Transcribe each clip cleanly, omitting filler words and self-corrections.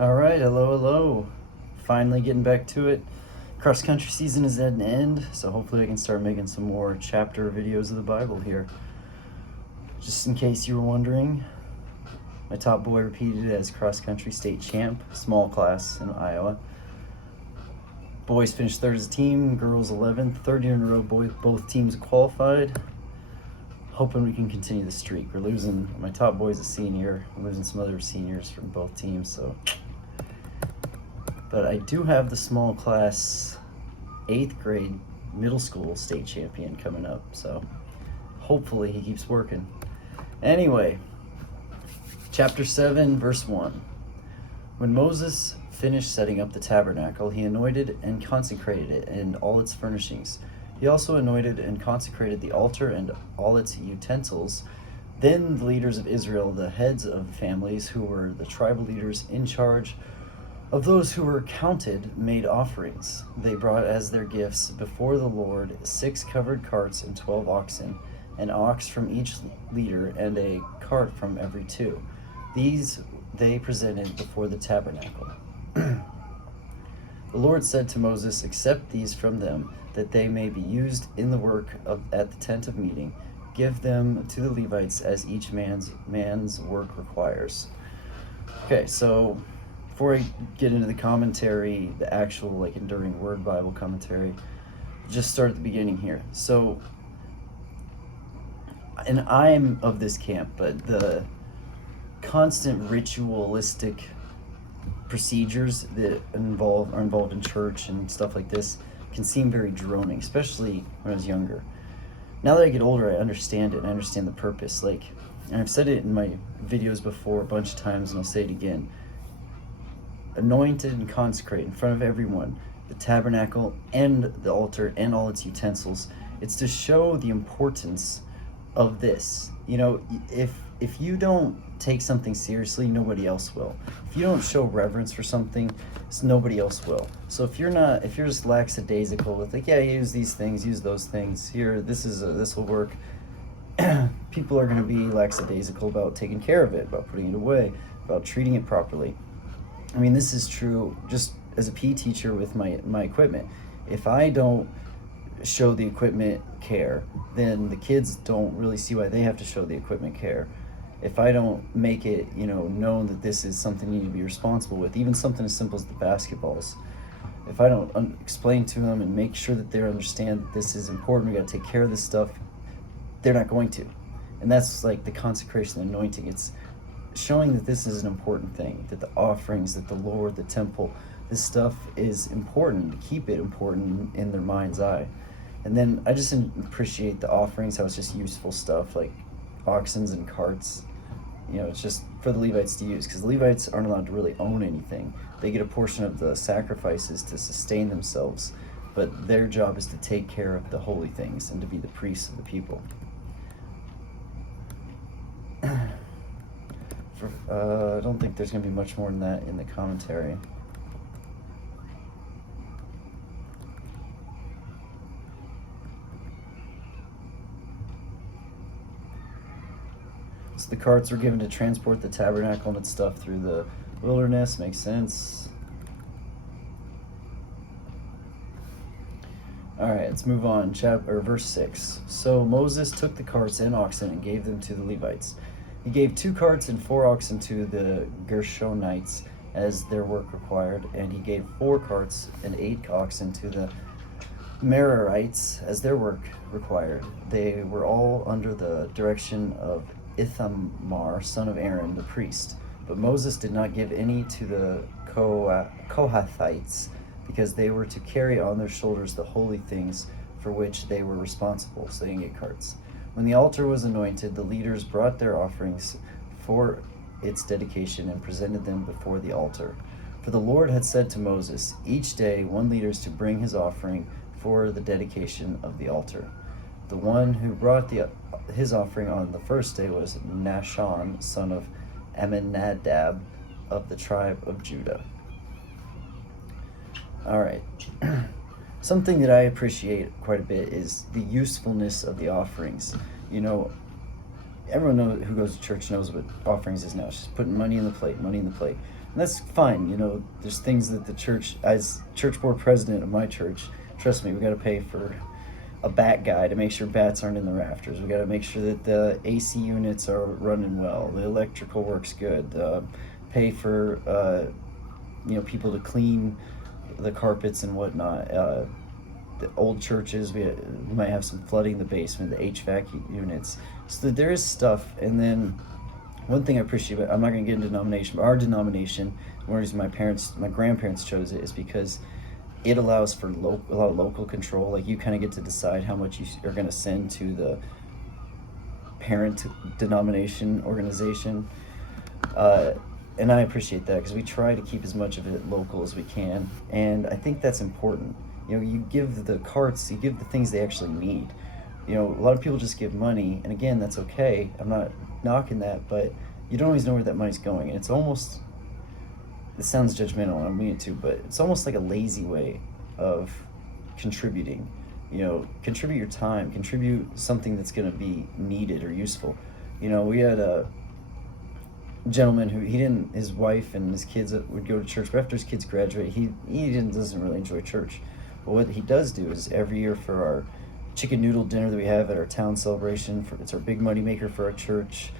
All right, hello. Finally getting back to it. Cross country season is at an end, so hopefully I can start making some more chapter videos of the Bible here. Just in case you were wondering, my top boy repeated as cross country state champ, small class in Iowa. Boys finished third as a team, girls 11th, third year in a row, both teams qualified. Hoping we can continue the streak. We're losing, my top boy's a senior, we're losing some other seniors from both teams, so. But I do have the small class 8th grade middle school state champion coming up, so hopefully he keeps working. Anyway, chapter 7, verse 1. When Moses finished setting up the tabernacle, he anointed and consecrated it and all its furnishings. He also anointed and consecrated the altar and all its utensils. Then the leaders of Israel, the heads of families who were the tribal leaders in charge of those who were counted, made offerings. They brought as their gifts before the Lord 6 covered carts and 12 oxen, an ox from each leader and a cart from every 2. These they presented before the tabernacle. The Lord said to Moses, "Accept these from them, that they may be used in the work at the tent of meeting. Give them to the Levites as each man's work requires." Okay, so before I get into the commentary, the actual Enduring Word Bible commentary, just start at the beginning here. So, and I'm of this camp, but the constant ritualistic procedures that are involved in church and stuff like this can seem very droning, especially when I was younger. Now that I get older, I understand it, and I understand the purpose. And I've said it in my videos before a bunch of times, and I'll say it again. Anointed and consecrate in front of everyone the tabernacle and the altar and all its utensils. It's to show the importance of this. If you don't take something seriously, nobody else will. If you don't show reverence for something, nobody else will. So if you're just lackadaisical with use these things, use those things, here, this will work, people are going to be lackadaisical about taking care of it, about putting it away, about treating it properly. I mean, this is true just as a PE teacher with my equipment. If I don't show the equipment care, then the kids don't really see why they have to show the equipment care. If I don't make it, known that this is something you need to be responsible with, even something as simple as the basketballs, if I don't explain to them and make sure that they understand that this is important, we got to take care of this stuff, they're not going to. And that's the consecration, the anointing. It's showing that this is an important thing, that the offerings, that the Lord, the temple, this stuff is important, to keep it important in their mind's eye. And then I just appreciate the offerings, how it's just useful stuff like oxens and carts. It's just for the Levites to use, because the Levites aren't allowed to really own anything. They get a portion of the sacrifices to sustain themselves, but their job is to take care of the holy things and to be the priests of the people. I don't think there's going to be much more than that in the commentary. So the carts were given to transport the tabernacle and its stuff through the wilderness. Makes sense. All right, let's move on. Verse 6. So Moses took the carts and oxen and gave them to the Levites. He gave 2 carts and 4 oxen to the Gershonites as their work required, and he gave 4 carts and 8 oxen to the Merarites as their work required. They were all under the direction of Ithamar, son of Aaron, the priest. But Moses did not give any to the Kohathites, because they were to carry on their shoulders the holy things for which they were responsible, so they didn't get carts. When the altar was anointed, the leaders brought their offerings for its dedication and presented them before the altar. For the Lord had said to Moses, "Each day one leader is to bring his offering for the dedication of the altar." The one who brought his offering on the first day was Nahshon, son of Amminadab, of the tribe of Judah. All right. Something that I appreciate quite a bit is the usefulness of the offerings. everyone who goes to church knows what offerings is now. It's just putting money in the plate, money in the plate. And that's fine. There's things that the church, as church board president of my church, trust me, we got to pay for a bat guy to make sure bats aren't in the rafters. We got to make sure that the AC units are running well, the electrical works good, pay for people to clean the carpets and whatnot. The old churches, we might have some flooding in the basement, the HVAC units. So there is stuff. And then one thing I appreciate, but I'm not going to get into denomination, but our denomination, one reason my grandparents chose it is because it allows for a lot of local control. Like, you kind of get to decide how much you are going to send to the parent denomination organization. And I appreciate that, because we try to keep as much of it local as we can. And I think that's important. You give the carts, you give the things they actually need. A lot of people just give money, and again, that's okay. I'm not knocking that, but you don't always know where that money's going. And it sounds judgmental, I don't mean it to, but it's almost like a lazy way of contributing. Contribute your time, contribute something that's going to be needed or useful. We had a gentleman who his wife and his kids would go to church, but after his kids graduate, he doesn't really enjoy church. But what he does do is every year for our chicken noodle dinner that we have at our town celebration, it's our big money maker for our church,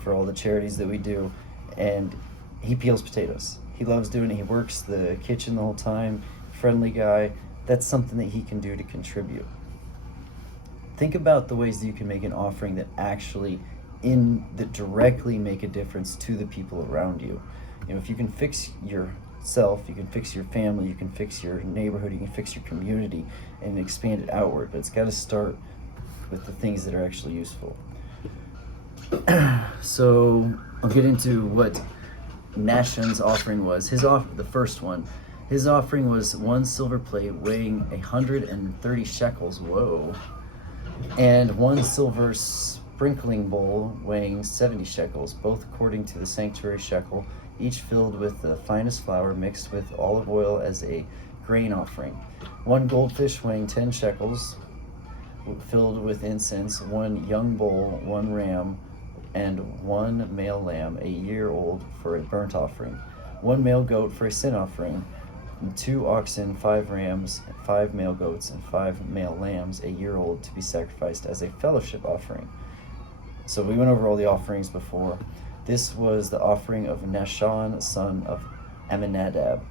for all the charities that we do, and he peels potatoes. He loves doing it. He works the kitchen the whole time, friendly guy. That's something that he can do to contribute. Think about the ways that you can make an offering that actually that directly make a difference to the people around you. If you can fix yourself, you can fix your family, you can fix your neighborhood, you can fix your community, and expand it outward. But it's got to start with the things that are actually useful. So I'll get into what Nashon's offering was. The first one, his offering was 1 silver plate weighing 130 shekels. Whoa. And 1 silver sprinkling bowl weighing 70 shekels, both according to the sanctuary shekel, each filled with the finest flour mixed with olive oil as a grain offering. 1 goldfish weighing 10 shekels, filled with incense, 1 young bull, 1 ram, and 1 male lamb, a year old, for a burnt offering. 1 male goat for a sin offering. 2 oxen, 5 rams, 5 male goats, and 5 male lambs, a year old, to be sacrificed as a fellowship offering. So we went over all the offerings before. This was the offering of Nashon, son of Amminadab.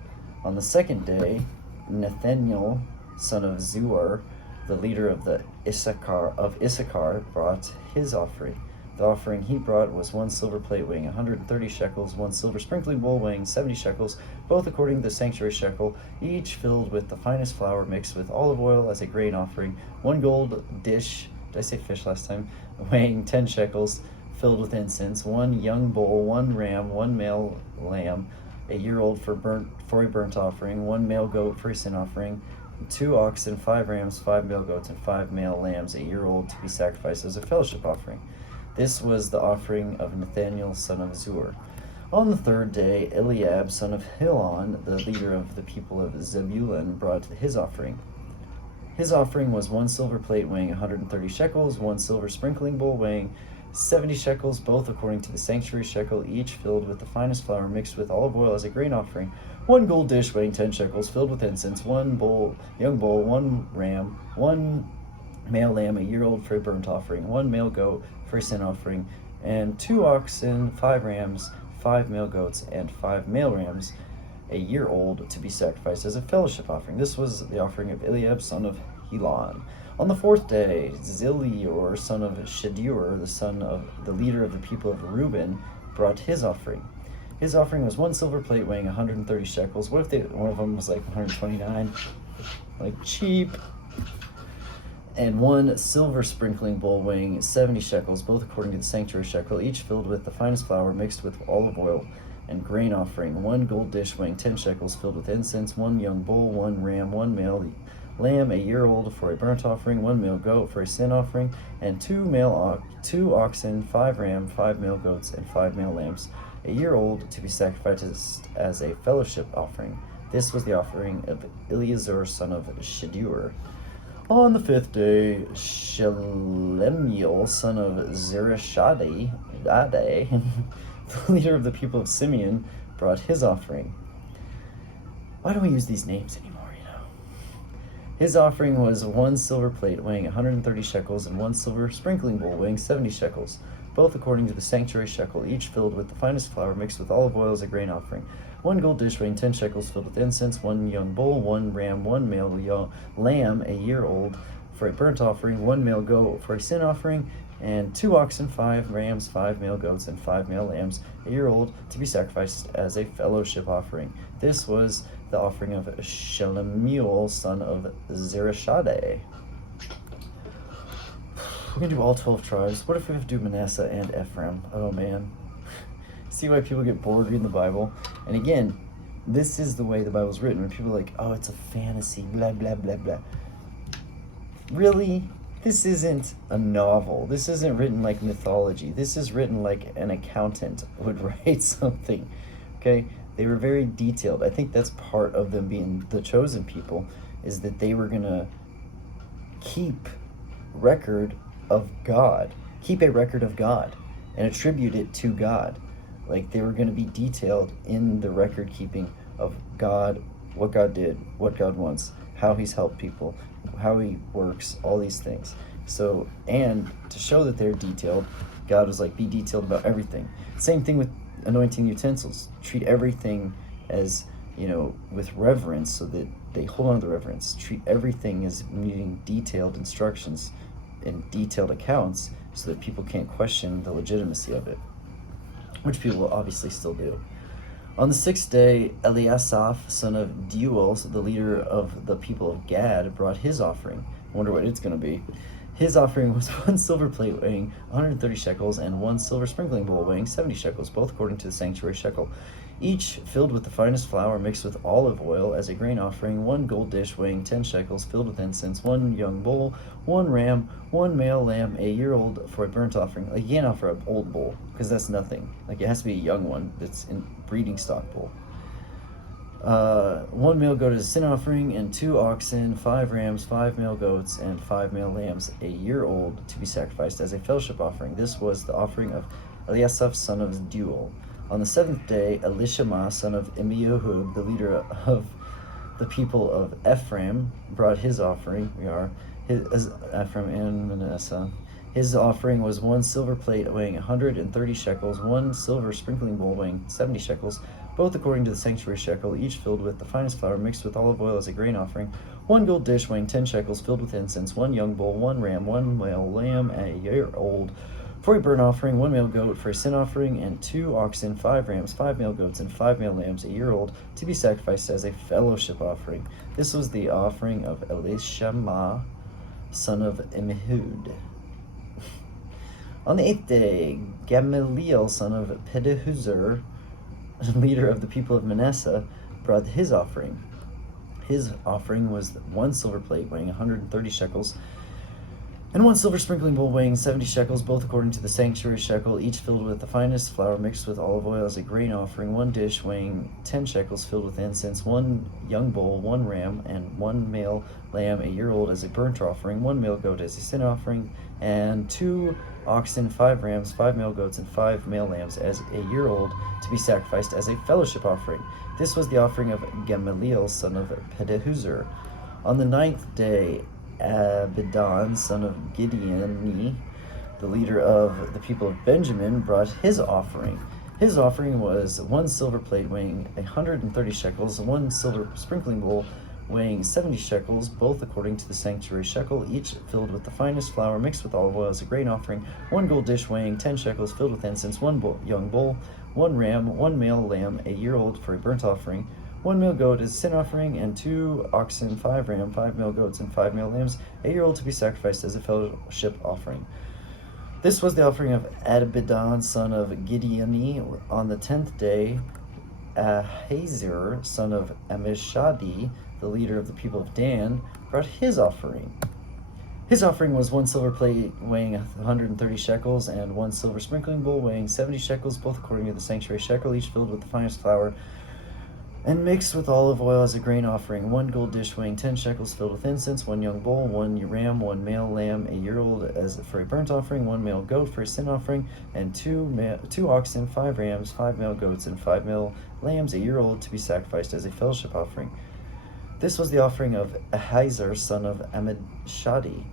On the second day, Nathaniel, son of Zuar, the leader of the Issachar, brought his offering. The offering he brought was 1 silver plate weighing 130 shekels, 1 silver sprinkling bowl weighing 70 shekels, both according to the sanctuary shekel, each filled with the finest flour mixed with olive oil as a grain offering. 1 gold dish, did I say fish last time? Weighing 10 shekels, filled with incense. 1 young bull, 1 ram, 1 male lamb, a year old, for a burnt offering. 1 male goat for a sin offering. 2 oxen, 5 rams, 5 male goats, and 5 male lambs, a year old, to be sacrificed as a fellowship offering. This was the offering of Nathaniel, son of Zuar. On the third day, Eliab, son of Hilon, the leader of the people of Zebulun, brought his offering. His offering was 1 silver plate weighing 130 shekels, 1 silver sprinkling bowl weighing 70 shekels, both according to the sanctuary shekel, each filled with the finest flour mixed with olive oil as a grain offering. 1 gold dish weighing 10 shekels, filled with incense. 1 young bull, 1 ram, 1 male lamb, a year old, for a burnt offering. 1 male goat for a sin offering, and 2 oxen, 5 rams, 5 male goats, and 5 male rams, a year old, to be sacrificed as a fellowship offering. This was the offering of Eliab, son of Helon. On the fourth day, Zilior, son of Shedeur, the son of the leader of the people of Reuben, brought his offering. His offering was 1 silver plate weighing 130 shekels. What if one of them was like 129? Like, cheap. And 1 silver sprinkling bowl weighing 70 shekels, both according to the sanctuary shekel, each filled with the finest flour mixed with olive oil and grain offering. 1 gold dish weighing 10 shekels, filled with incense. 1 young bull, 1 ram, 1 male lamb, a year old, for a burnt offering. 1 male goat for a sin offering, and 2 oxen, 5 ram, 5 male goats, and 5 male lambs, a year old, to be sacrificed as a fellowship offering. This was the offering of Eleazar, son of Shedeur. On the 5th day, Shelemiel, son of Zerishadai, the leader of the people of Simeon, brought his offering. Why don't we use these names anymore, His offering was 1 silver plate weighing 130 shekels and 1 silver sprinkling bowl weighing 70 shekels, both according to the sanctuary shekel, each filled with the finest flour mixed with olive oil as a grain offering. 1 gold dish weighing 10 shekels filled with incense, 1 young bull, 1 ram, 1 male lamb a year old for a burnt offering, 1 male goat for a sin offering, and 2 oxen, 5 rams, 5 male goats, and 5 male lambs a year old to be sacrificed as a fellowship offering. This was the offering of Shelemiel, son of Zerishadai. We're going to do all 12 tribes. What if we have to do Manasseh and Ephraim? Oh, man. See why people get bored reading the Bible? And again, this is the way the Bible's written. When people are like, oh, it's a fantasy, blah, blah, blah, blah. Really? This isn't a novel. This isn't written like mythology. This is written like an accountant would write something, okay? They were very detailed. I think that's part of them being the chosen people, is that they were going to keep record of God, keep a record of God and attribute it to God. Like, they were going to be detailed in the record keeping of God, what God did, what God wants, how he's helped people, how he works, all these things. So, and to show that they're detailed, God was like, be detailed about everything. Same thing with anointing utensils. Treat everything as, with reverence, so that they hold on to the reverence. Treat everything as needing detailed instructions and detailed accounts, so that people can't question the legitimacy of it, which people will obviously still do. On the 6th day, Eliasaph, son of Deuel, the leader of the people of Gad, brought his offering. I wonder what it's going to be. His offering was 1 silver plate weighing 130 shekels and 1 silver sprinkling bowl weighing 70 shekels, both according to the sanctuary shekel, each filled with the finest flour mixed with olive oil as a grain offering, 1 gold dish weighing 10 shekels filled with incense, 1 young bull, 1 ram, 1 male lamb a year old for a burnt offering. Like, you can't offer an old bull, because that's nothing. Like, it has to be a young one that's in breeding stock bull. 1 male goat as a sin offering, and 2 oxen, 5 rams, 5 male goats, and 5 male lambs a year old to be sacrificed as a fellowship offering. This was the offering of Eliasaph, son of Deuel. On the 7th day, Elishama, son of Amihud, the leader of the people of Ephraim, brought his offering. Ephraim and Manasseh. His offering was 1 silver plate weighing 130 shekels, 1 silver sprinkling bowl weighing 70 shekels, both according to the sanctuary shekel, each filled with the finest flour mixed with olive oil as a grain offering, 1 gold dish weighing 10 shekels filled with incense, 1 young bull, 1 ram, 1 male lamb a year old for a burnt offering, 1 male goat for a sin offering, and 2 oxen, 5 rams, 5 male goats, and 5 male lambs a year old to be sacrificed as a fellowship offering. This was the offering of Elishama, son of Amihud. On the 8th day, Gamaliel, son of Pedahuzur, leader of the people of Manasseh, brought his offering. His offering was 1 silver plate weighing 130 shekels, and 1 silver sprinkling bowl weighing 70 shekels, both according to the sanctuary shekel, each filled with the finest flour mixed with olive oil as a grain offering, 1 dish weighing 10 shekels filled with incense, 1 young bull, 1 ram, and 1 male lamb a year old as a burnt offering, 1 male goat as a sin offering, and 2 oxen, 5 rams, 5 male goats, and 5 male lambs as a year old to be sacrificed as a fellowship offering. This was the offering of Gamaliel, son of Pedahuzur. On the 9th day, Abidan, son of Gideoni, the leader of the people of Benjamin, brought his offering. His offering was 1 silver plate weighing 130 shekels, 1 silver sprinkling bowl weighing 70 shekels, both according to the sanctuary shekel, each filled with the finest flour mixed with olive oil as a grain offering, 1 gold dish weighing 10 shekels filled with incense, 1 young bull, 1 ram, 1 male lamb a year old for a burnt offering, 1 male goat as a sin offering, and 2 oxen, 5 ram, 5 male goats, and 5 male lambs a year old to be sacrificed as a fellowship offering. This was the offering of Abidan, son of Gideoni. On the 10th day, Ahazir, son of Amishadi, the leader of the people of Dan, brought his offering. His offering was 1 silver plate weighing 130 shekels, and 1 silver sprinkling bowl weighing 70 shekels, both according to the sanctuary shekel, each filled with the finest flour And mixed with olive oil as a grain offering, 1 gold dish weighing 10 shekels filled with incense, 1 young bull, 1 ram, 1 male lamb, a year old as for a burnt offering, 1 male goat for a sin offering, and 2 oxen, 5 rams, 5 male goats, and 5 male lambs, a year old, to be sacrificed as a fellowship offering. This was the offering of Ahiezer, son of Amishadi.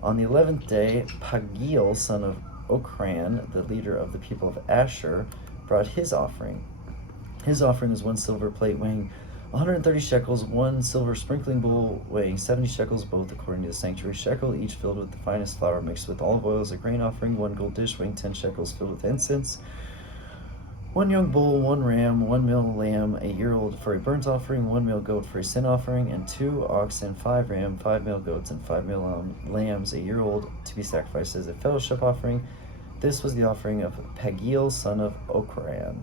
On the 11th day, Pagiel, son of Okran, the leader of the people of Asher, brought his offering. His offering was 1 silver plate weighing 130 shekels, 1 silver sprinkling bowl weighing 70 shekels, both according to the sanctuary shekel, each filled with the finest flour mixed with olive oil as a grain offering, 1 gold dish weighing 10 shekels filled with incense, 1 young bull, 1 ram, 1 male lamb, a year old for a burnt offering, 1 male goat for a sin offering, and 2 oxen, 5 ram, 5 male goats, and 5 male lambs, a year old, to be sacrificed as a fellowship offering. This was the offering of Pagiel, son of Okran.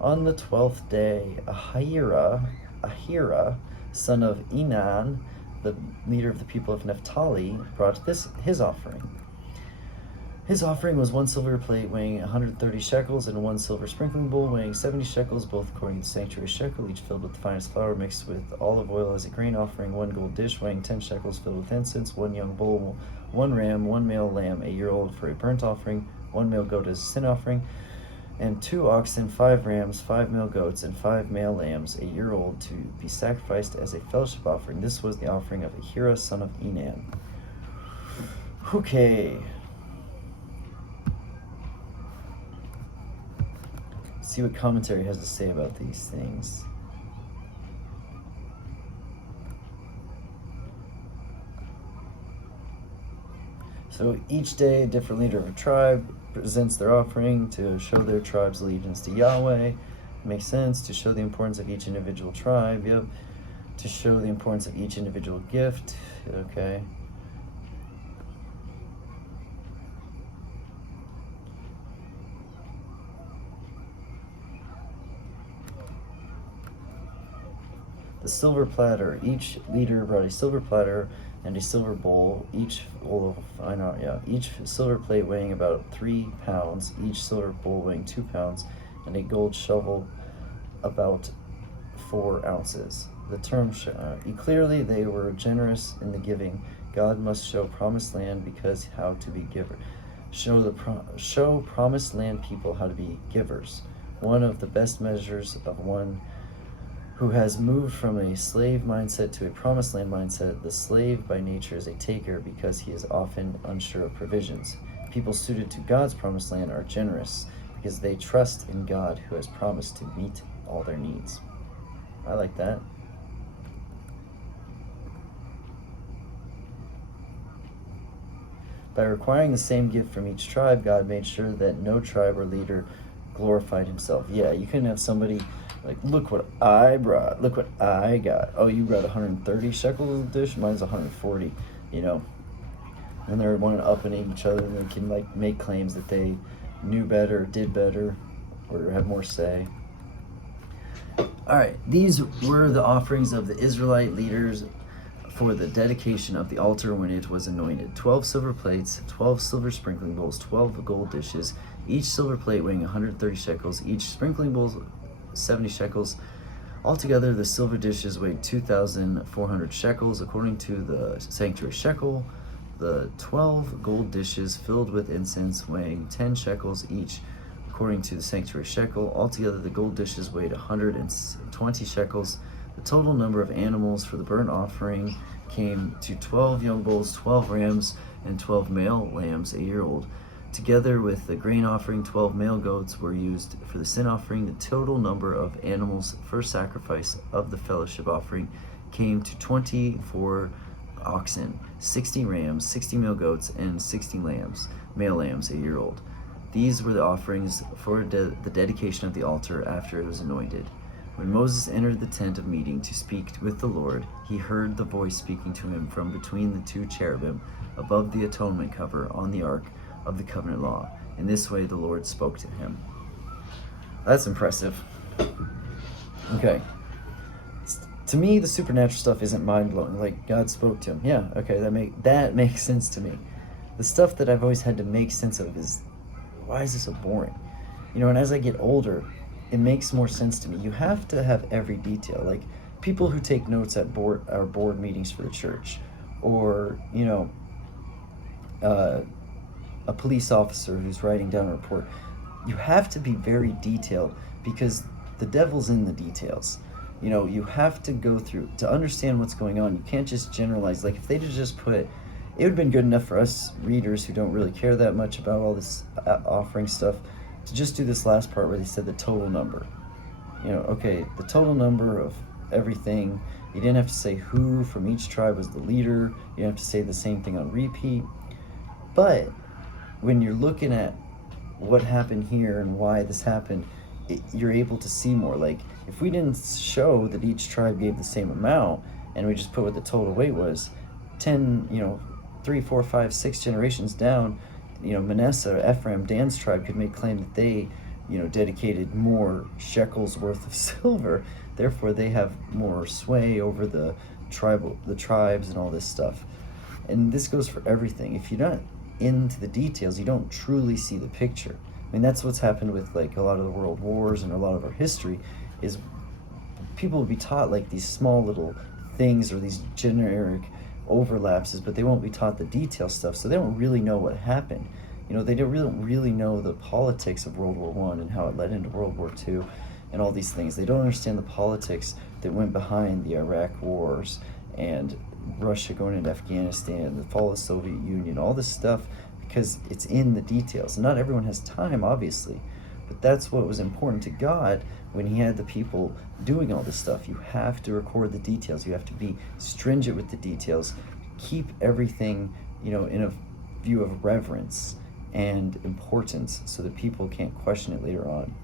On the 12th day, Ahira, son of Enan, the leader of the people of Naphtali, brought his offering. His offering was 1 silver plate weighing 130 shekels and 1 silver sprinkling bowl weighing 70 shekels, both according to the sanctuary shekel, each filled with the finest flour mixed with olive oil as a grain offering, 1 gold dish weighing 10 shekels filled with incense, 1 young bull, 1 ram, 1 male lamb, a year old for a burnt offering, 1 male goat as a sin offering, and 2 oxen, 5 rams, 5 male goats, and 5 male lambs, a year old, to be sacrificed as a fellowship offering. This was the offering of Ahira, son of Enan. Okay. See what commentary has to say about these things. So each day, a different leader of a tribe presents their offering to show their tribe's allegiance to Yahweh. Makes sense. To show the importance of each individual tribe. Yep. To show the importance of each individual gift. Okay. The silver platter. Each leader brought a silver platter and a silver bowl, each silver plate weighing about 3 pounds, each silver bowl weighing 2 pounds, and a gold shovel about 4 ounces. The term clearly they were generous in the giving. God must show promised land because how to be giver. Show promised land people how to be givers. One of the best measures of one who has moved from a slave mindset to a promised land mindset. The slave by nature is a taker because he is often unsure of provisions. People suited to God's promised land are generous because they trust in God who has promised to meet all their needs. I like that. By requiring the same gift from each tribe, God made sure that no tribe or leader glorified himself. Yeah, you couldn't have somebody like, look what I brought, look what I got. Oh, you brought 130 shekels of dish, mine's 140, you know. And they're one upping each other, and they can like make claims that they knew better, did better, or have more say. All right, these were the offerings of the Israelite leaders for the dedication of the altar when it was anointed. 12 silver plates, 12 silver sprinkling bowls, 12 gold dishes, each silver plate weighing 130 shekels, each sprinkling bowl 70 shekels. Altogether, the silver dishes weighed 2,400 shekels, according to the sanctuary shekel. The 12 gold dishes filled with incense weighing 10 shekels each, according to the sanctuary shekel. Altogether, the gold dishes weighed 120 shekels. The total number of animals for the burnt offering came to 12 young bulls, 12 rams, and 12 male lambs, a year old. Together with the grain offering, 12 male goats were used for the sin offering. The total number of animals for sacrifice of the fellowship offering came to 24 oxen, 60 rams, 60 male goats, and 60 lambs, male lambs, a year old. These were the offerings for the dedication of the altar after it was anointed. When Moses entered the tent of meeting to speak with the Lord, he heard the voice speaking to him from between the 2 cherubim above the atonement cover on the ark of the covenant law. In this way the Lord spoke to him. That's impressive. Okay. To me, the supernatural stuff isn't mind-blowing. Like, God spoke to him. Yeah, okay, that makes sense to me. The stuff that I've always had to make sense of is, why is this so boring? You know, and as I get older, it makes more sense to me. You have to have every detail. Like people who take notes at board meetings for the church, or a police officer who's writing down a report. You have to be very detailed because the devil's in the details. You have to go through to understand what's going on. You can't just generalize. Like if they just put, it would have been good enough for us readers who don't really care that much about all this offering stuff to just do this last part where they said the total number. Okay, the total number of everything. You didn't have to say who from each tribe was the leader. You didn't have to say the same thing on repeat. But when you're looking at what happened here and why this happened, you're able to see more. Like if we didn't show that each tribe gave the same amount and we just put what the total weight was, 10, 3, 4, 5, 6 generations down, Manasseh, Ephraim, Dan's tribe could make claim that they dedicated more shekels worth of silver. Therefore they have more sway over the tribes and all this stuff. And this goes for everything. If you're not into the details, you don't truly see the picture. I mean, that's what's happened with like a lot of the world wars and a lot of our history, is people will be taught like these small little things or these generic overlapses, but they won't be taught the detail stuff, so they don't really know what happened. They don't really know the politics of World War I and how it led into World War II and all these things. They don't understand the politics that went behind the Iraq wars and Russia going into Afghanistan, the fall of the Soviet Union, all this stuff, because it's in the details. And not everyone has time, obviously, but that's what was important to God when he had the people doing all this stuff. You have to record the details. You have to be stringent with the details. Keep everything, in a view of reverence and importance so that people can't question it later on.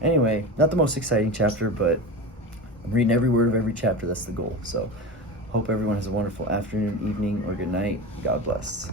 Anyway, not the most exciting chapter, but I'm reading every word of every chapter. That's the goal. So hope everyone has a wonderful afternoon, evening, or good night. God bless.